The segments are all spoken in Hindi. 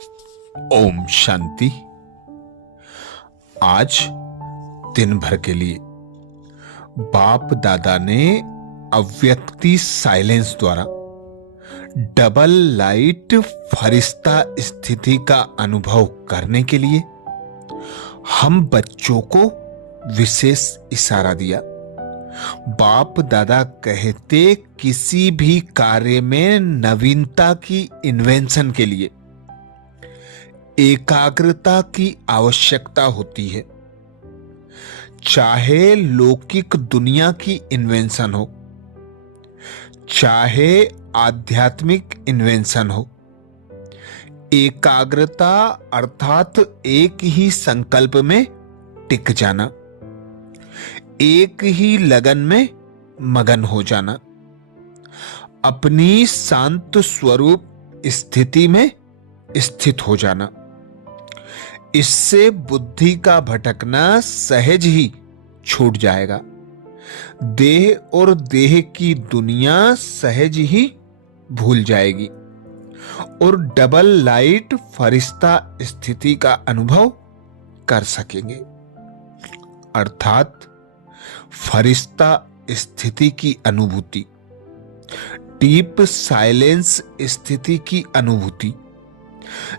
ओम शांति। आज दिन भर के लिए बाप दादा ने अव्यक्ति साइलेंस द्वारा डबल लाइट फरिश्ता स्थिति का अनुभव करने के लिए हम बच्चों को विशेष इशारा दिया। बाप दादा कहते किसी भी कार्य में नवीनता की इन्वेंशन के लिए एकाग्रता की आवश्यकता होती है। चाहे लौकिक दुनिया की इन्वेंशन हो, चाहे आध्यात्मिक इन्वेंशन हो, एकाग्रता अर्थात एक ही संकल्प में टिक जाना, एक ही लगन में मगन हो जाना, अपनी शांत स्वरूप स्थिति में स्थित हो जाना, इससे बुद्धि का भटकना सहज ही छूट जाएगा। देह और देह की दुनिया सहज ही भूल जाएगी और डबल लाइट फरिश्ता स्थिति का अनुभव कर सकेंगे, अर्थात फरिश्ता स्थिति की अनुभूति, डीप साइलेंस स्थिति की अनुभूति,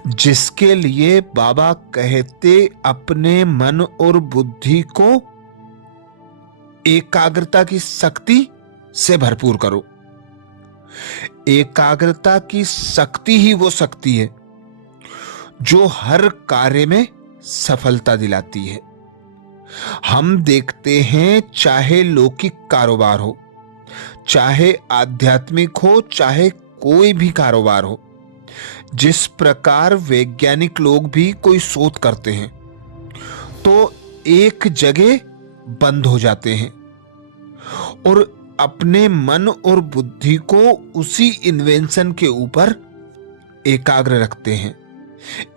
जिसके लिए बाबा कहते अपने मन और बुद्धि को एकाग्रता की शक्ति से भरपूर करो। एकाग्रता की शक्ति ही वो शक्ति है जो हर कार्य में सफलता दिलाती है। हम देखते हैं चाहे लौकिक कारोबार हो, चाहे आध्यात्मिक हो, चाहे कोई भी कारोबार हो, जिस प्रकार वैज्ञानिक लोग भी कोई शोध करते हैं तो एक जगह बंद हो जाते हैं और अपने मन और बुद्धि को उसी इन्वेंशन के ऊपर एकाग्र रखते हैं,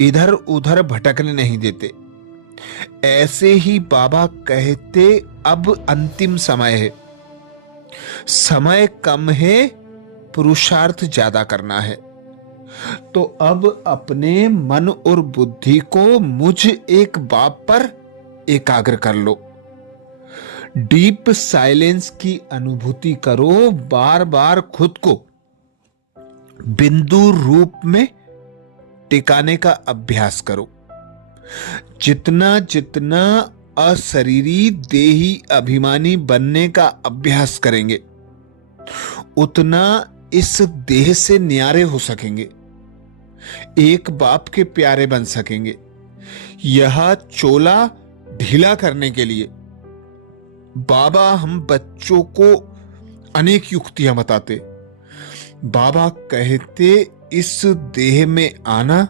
इधर उधर भटकने नहीं देते। ऐसे ही बाबा कहते अब अंतिम समय है, समय कम है, पुरुषार्थ ज्यादा करना है, तो अब अपने मन और बुद्धि को मुझ एक बाप पर एकाग्र कर लो। डीप साइलेंस की अनुभूति करो, बार बार खुद को बिंदु रूप में टिकाने का अभ्यास करो। जितना जितना अशरीरी देही अभिमानी बनने का अभ्यास करेंगे उतना इस देह से न्यारे हो सकेंगे, एक बाप के प्यारे बन सकेंगे। यह चोला ढीला करने के लिए बाबा हम बच्चों को अनेक युक्तियां बताते। बाबा कहते इस देह में आना,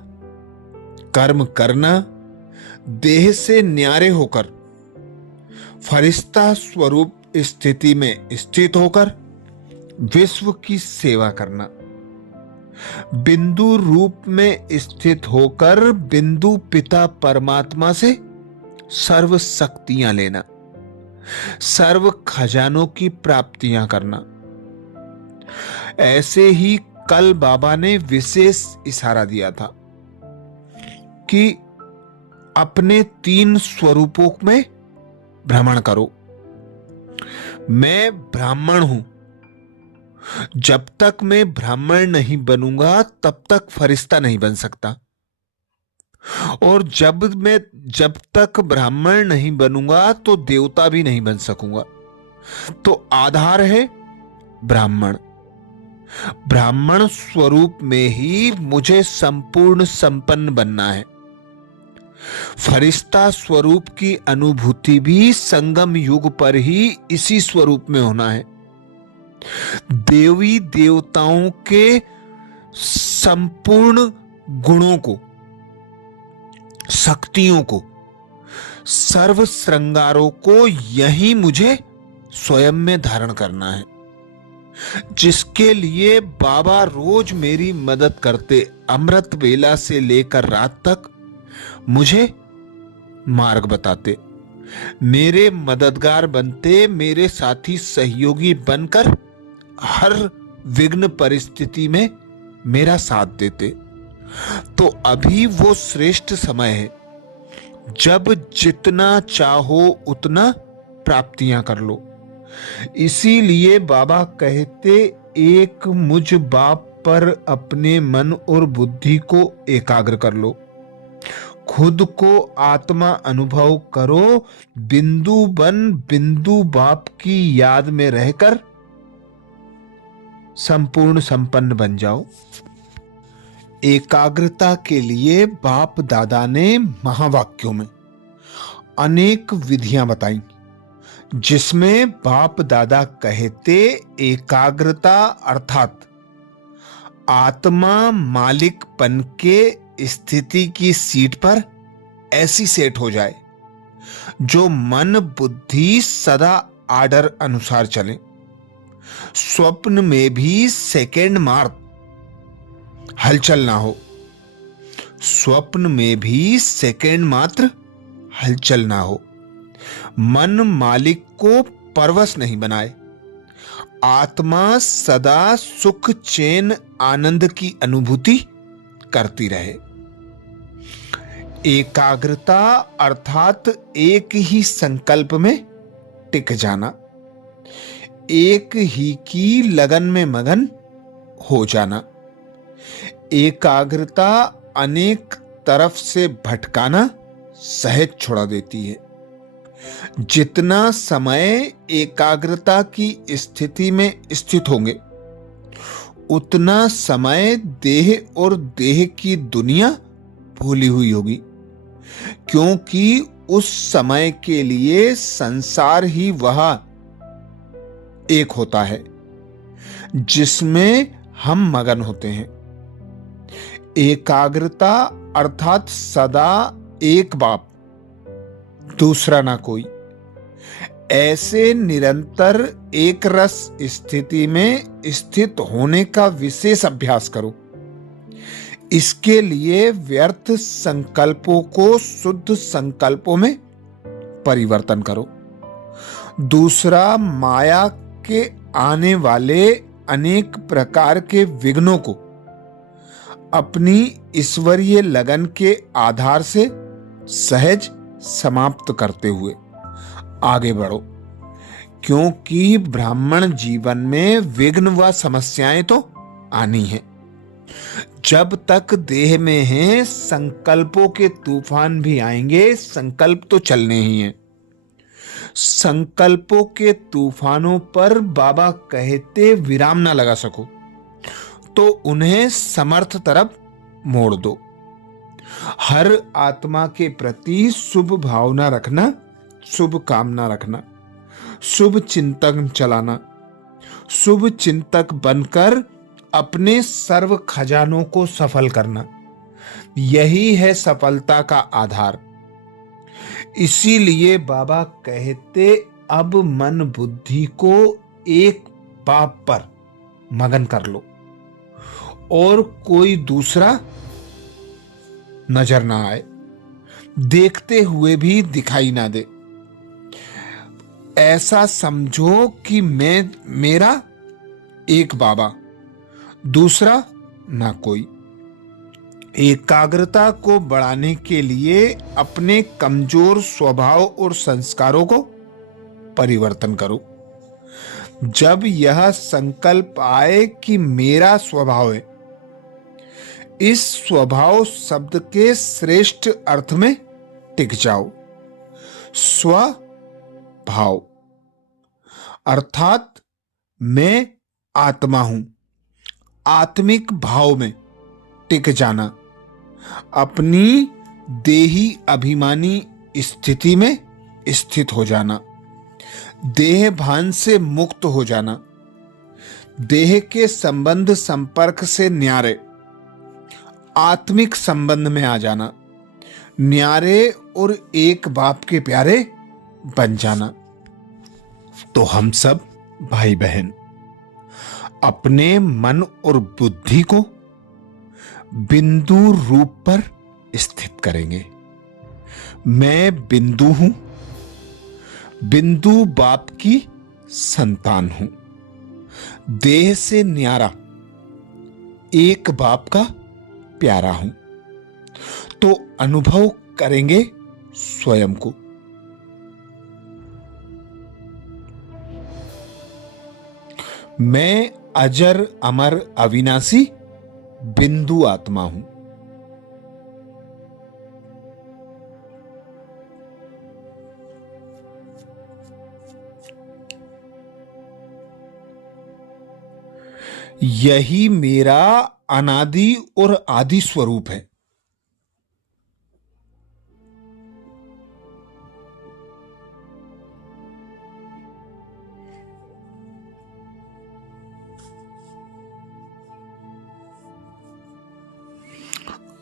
कर्म करना, देह से न्यारे होकर फरिश्ता स्वरूप स्थिति में स्थित होकर विश्व की सेवा करना, बिंदु रूप में स्थित होकर बिंदु पिता परमात्मा से सर्व शक्तियां लेना, सर्व खजानों की प्राप्तियां करना। ऐसे ही कल बाबा ने विशेष इशारा दिया था कि अपने 3 स्वरूपों में भ्रमण करो। मैं ब्राह्मण हूं, जब तक मैं ब्राह्मण नहीं बनूंगा तब तक फरिश्ता नहीं बन सकता, और जब तक ब्राह्मण नहीं बनूंगा तो देवता भी नहीं बन सकूंगा। तो आधार है ब्राह्मण। ब्राह्मण स्वरूप में ही मुझे संपूर्ण संपन्न बनना है। फरिश्ता स्वरूप की अनुभूति भी संगम युग पर ही इसी स्वरूप में होना है। देवी देवताओं के संपूर्ण गुणों को, शक्तियों को, सर्व श्रृंगारों को यही मुझे स्वयं में धारण करना है, जिसके लिए बाबा रोज मेरी मदद करते। अमृत वेला से लेकर रात तक मुझे मार्ग बताते, मेरे मददगार बनते, मेरे साथी सहयोगी बनकर हर विघ्न परिस्थिति में मेरा साथ देते। तो अभी वो श्रेष्ठ समय है जब जितना चाहो उतना प्राप्तियां कर लो। इसीलिए बाबा कहते, एक मुझ बाप पर अपने मन और बुद्धि को एकाग्र कर लो, खुद को आत्मा अनुभव करो, बिंदु बन बिंदु बाप की याद में रहकर संपूर्ण संपन्न बन जाओ। एकाग्रता के लिए बाप दादा ने महावाक्यों में अनेक विधियां बताई, जिसमें बाप दादा कहते, एकाग्रता अर्थात आत्मा मालिकपन के स्थिति की सीट पर ऐसी सेट हो जाए जो मन बुद्धि सदा आर्डर अनुसार चले। स्वप्न में भी सेकेंड मात्र हलचल ना हो, स्वप्न में भी सेकेंड मात्र हलचल ना हो। मन मालिक को परवश नहीं बनाए, आत्मा सदा सुख चैन आनंद की अनुभूति करती रहे। एकाग्रता अर्थात एक ही संकल्प में टिक जाना, एक ही की लगन में मगन हो जाना। एकाग्रता अनेक तरफ से भटकाना सहज छुड़ा देती है। जितना समय एकाग्रता की स्थिति में स्थित होंगे, उतना समय देह और देह की दुनिया भूली हुई होगी, क्योंकि उस समय के लिए संसार ही वह एक होता है जिसमें हम मगन होते हैं। एकाग्रता अर्थात सदा एक बाप, दूसरा ना कोई, ऐसे निरंतर एक रस स्थिति में स्थित होने का विशेष अभ्यास करो। इसके लिए व्यर्थ संकल्पों को शुद्ध संकल्पों में परिवर्तन करो। दूसरा, माया के आने वाले अनेक प्रकार के विघ्नों को अपनी ईश्वरीय लगन के आधार से सहज समाप्त करते हुए आगे बढ़ो, क्योंकि ब्राह्मण जीवन में विघ्न व समस्याएं तो आनी हैं। जब तक देह में हैं, संकल्पों के तूफान भी आएंगे, संकल्प तो चलने ही हैं। संकल्पों के तूफानों पर बाबा कहते, विराम ना लगा सको तो उन्हें समर्थ तरफ मोड़ दो। हर आत्मा के प्रति शुभ भावना रखना, शुभ कामना रखना, शुभ चिंतन चलाना, शुभ चिंतक बनकर अपने सर्व खजानों को सफल करना, यही है सफलता का आधार। इसीलिए बाबा कहते, अब मन बुद्धि को एक बाप पर मगन कर लो और कोई दूसरा नजर ना आए, देखते हुए भी दिखाई ना दे। ऐसा समझो कि मेरा एक बाबा, दूसरा ना कोई। एकाग्रता को बढ़ाने के लिए अपने कमजोर स्वभाव और संस्कारों को परिवर्तन करो। जब यह संकल्प आए कि मेरा स्वभाव है, इस स्वभाव शब्द के श्रेष्ठ अर्थ में टिक जाओ। स्वभाव अर्थात मैं आत्मा हूं, आत्मिक भाव में टिक जाना, अपनी देही अभिमानी स्थिति में स्थित हो जाना, देह भान से मुक्त हो जाना, देह के संबंध संपर्क से न्यारे आत्मिक संबंध में आ जाना, न्यारे और एक बाप के प्यारे बन जाना। तो हम सब भाई बहन अपने मन और बुद्धि को बिंदु रूप पर स्थित करेंगे। मैं बिंदु हूं, बिंदु बाप की संतान हूं, देह से न्यारा एक बाप का प्यारा हूं, तो अनुभव करेंगे स्वयं को। मैं अजर अमर अविनाशी बिंदु आत्मा हूं। यही मेरा अनादि और आदि स्वरूप है।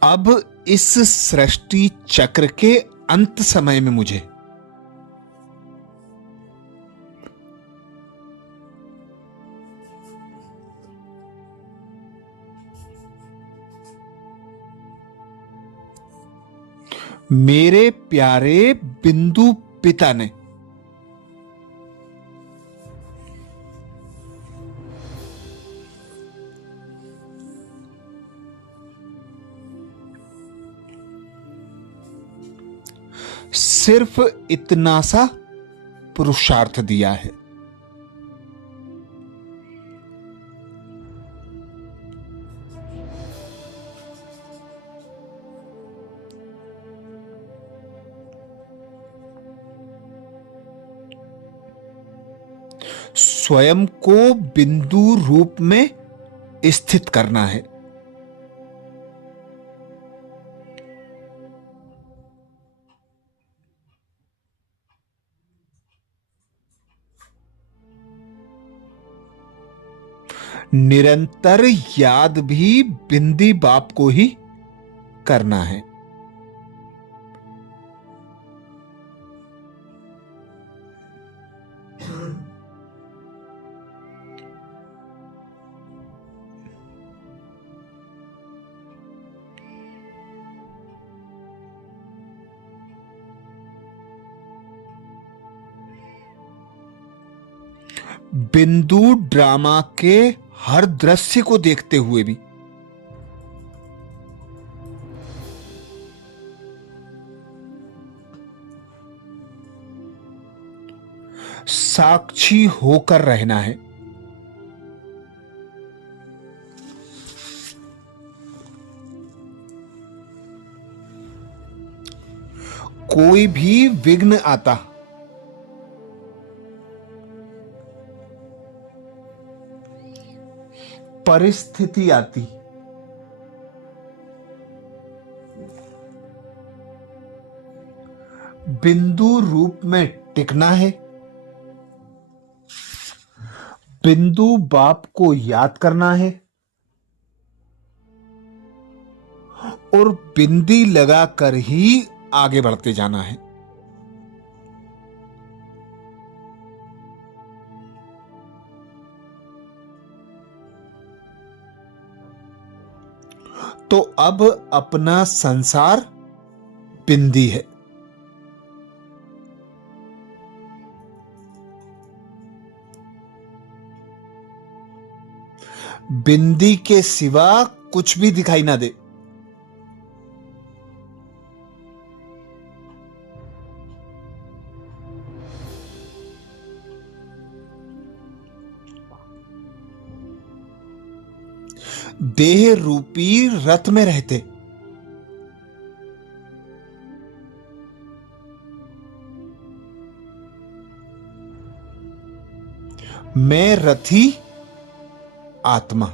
अब इस सृष्टि चक्र के अंत समय में मुझे मेरे प्यारे बिंदु पिता ने सिर्फ इतना सा पुरुषार्थ दिया है। स्वयं को बिंदु रूप में स्थित करना है। निरंतर याद भी बिंदी बाप को ही करना है। बिंदु ड्रामा के हर दृश्य को देखते हुए भी साक्षी होकर रहना है। कोई भी विघ्न आता, परिस्थिति आती, बिंदु रूप में टिकना है। बिंदु बाप को याद करना है और बिंदी लगाकर ही आगे बढ़ते जाना है। तो अब अपना संसार बिंदी है। बिंदी के सिवा कुछ भी दिखाई ना दे। देह रूपी रथ में रहते मैं रथी आत्मा।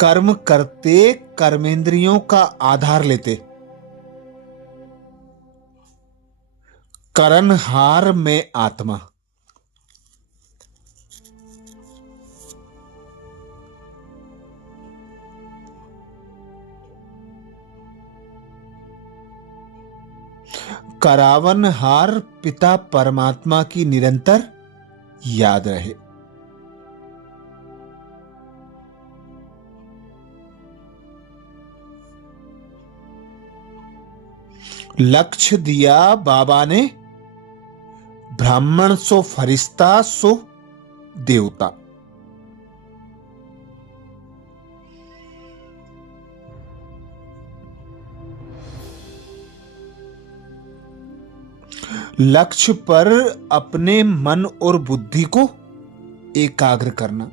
कर्म करते कर्मेंद्रियों का आधार लेते, करनहार में आत्मा। करावनहार पिता परमात्मा की निरंतर याद रहे। लक्ष्य दिया बाबा ने ब्राह्मण सो फरिश्ता सो देवता। लक्ष्य पर अपने मन और बुद्धि को एकाग्र करना।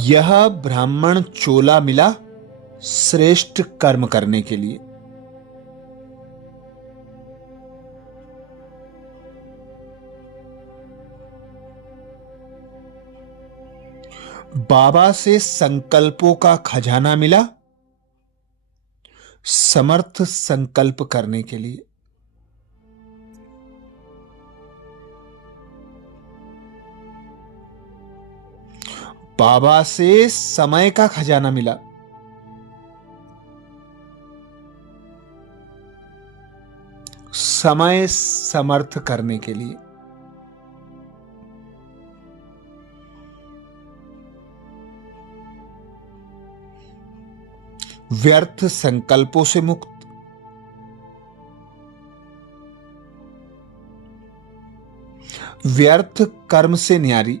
यह ब्राह्मण चोला मिला श्रेष्ठ कर्म करने के लिए। बाबा से संकल्पों का खजाना मिला समर्थ संकल्प करने के लिए। बाबा से समय का खजाना मिला समय समर्थ करने के लिए। व्यर्थ संकल्पों से मुक्त, व्यर्थ कर्म से न्यारी,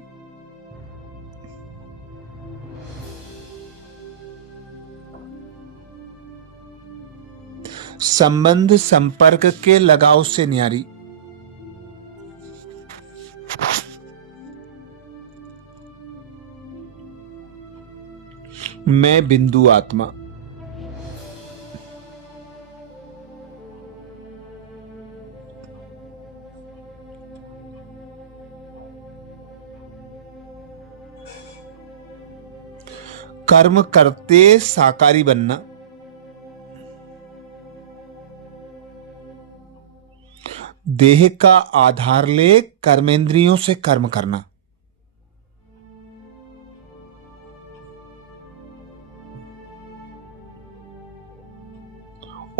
संबंध संपर्क के लगाव से न्यारी। मैं बिंदु आत्मा। कर्म करते साकारी बनना, देह का आधार ले कर्मेंद्रियों से कर्म करना,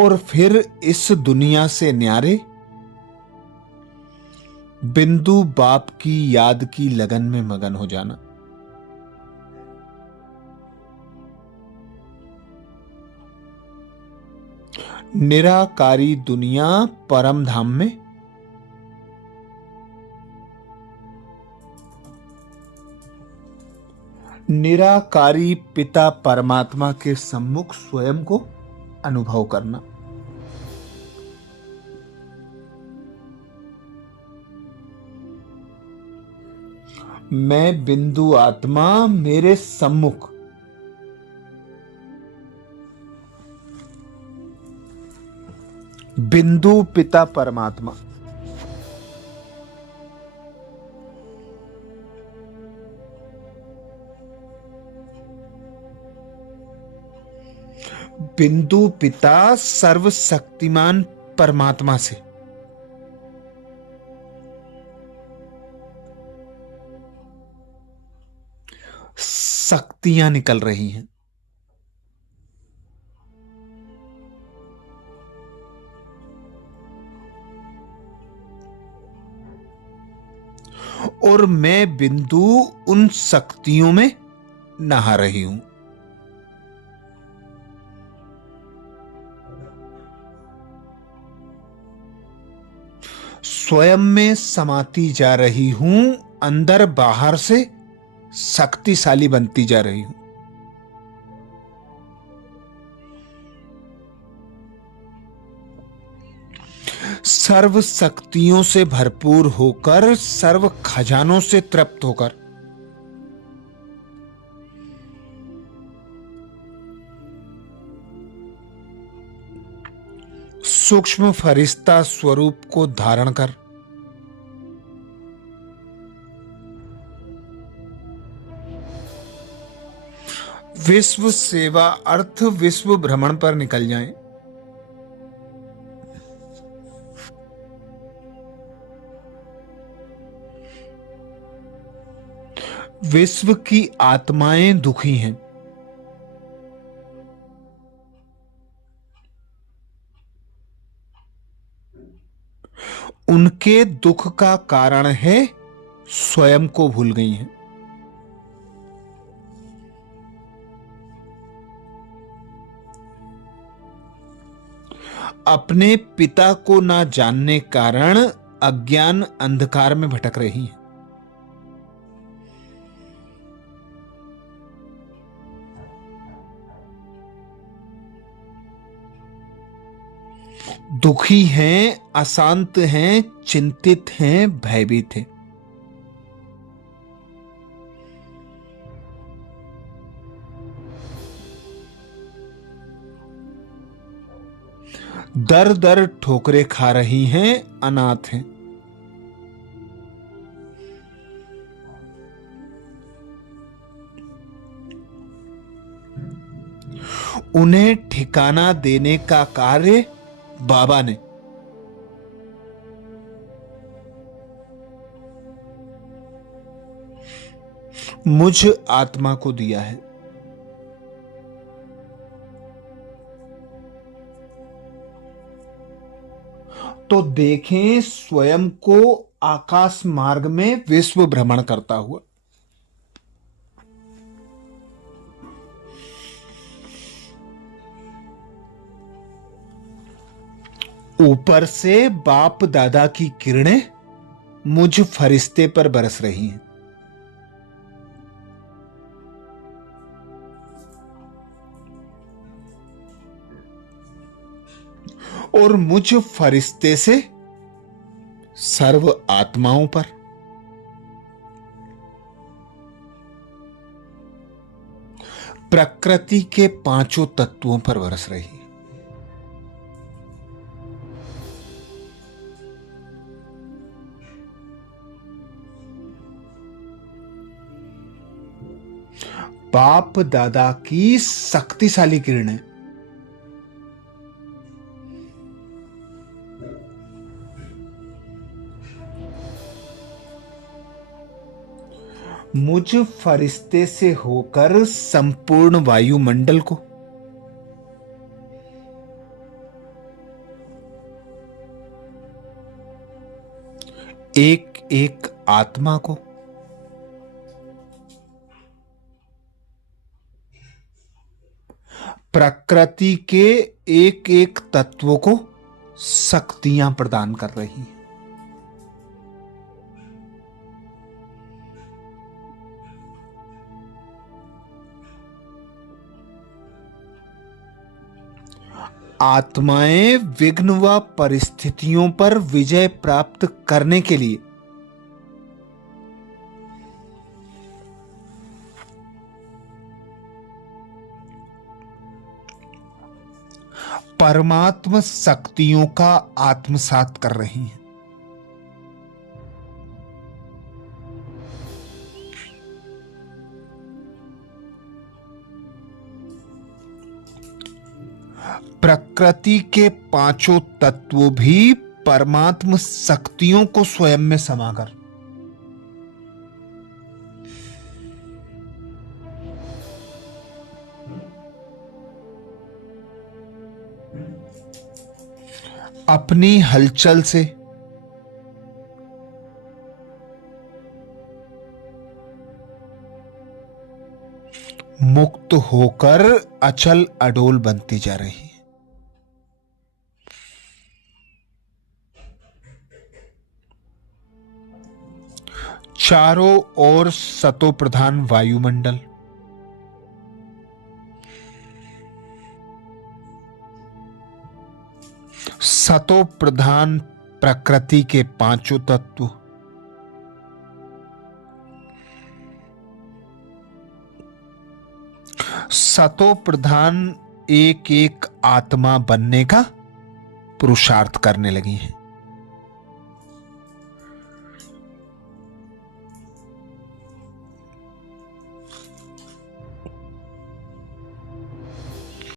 और फिर इस दुनिया से न्यारे बिंदु बाप की याद की लगन में मगन हो जाना। निराकारी दुनिया परम धाम में निराकारी पिता परमात्मा के सम्मुख स्वयं को अनुभव करना। मैं बिंदु आत्मा मेरे सम्मुख बिंदु पिता परमात्मा। बिंदु पिता सर्वशक्तिमान परमात्मा से शक्तियां निकल रही हैं। और मैं बिंदु उन शक्तियों में नहा रही हूं। स्वयं में समाती जा रही हूं, अंदर बाहर से शक्तिशाली बनती जा रही हूं। सर्व शक्तियों से भरपूर होकर, सर्व खजानों से तृप्त होकर सूक्ष्म फरिश्ता स्वरूप को धारण कर विश्व सेवा अर्थ विश्व भ्रमण पर निकल जाएं। विश्व की आत्माएं दुखी हैं, उनके दुख का कारण है स्वयं को भूल गई हैं। अपने पिता को ना जानने कारण अज्ञान अंधकार में भटक रही हैं। दुखी हैं, अशांत हैं, चिंतित हैं, भयभीत हैं। दर दर ठोकरें खा रही हैं, अनाथ हैं। उन्हें ठिकाना देने का कार्य बाबा ने मुझ आत्मा को दिया है। तो देखें स्वयं को आकाश मार्ग में विश्व भ्रमण करता हुआ। ऊपर से बाप दादा की किरणें मुझ फरिश्ते पर बरस रही हैं। और मुझ फरिश्ते से सर्व आत्माओं पर प्रकृति के पांचों तत्वों पर बरस रही है। बाप दादा की शक्तिशाली किरणें मुझ फरिश्ते से होकर संपूर्ण वायुमंडल को एक एक आत्मा को प्रकृति के एक एक तत्वों को शक्तियां प्रदान कर रही है। आत्माएं विघ्न व परिस्थितियों पर विजय प्राप्त करने के लिए परमात्म शक्तियों का आत्मसात कर रही हैं। प्रकृति के पांचों तत्व भी परमात्म शक्तियों को स्वयं में समाकर अपनी हलचल से मुक्त होकर अचल अडोल बनती जा रही है। चारों ओर सतो प्रधान वायुमंडल, सतो प्रधान प्रकृति के पांचों तत्व, सतो प्रधान एक एक आत्मा बनने का पुरुषार्थ करने लगी हैं।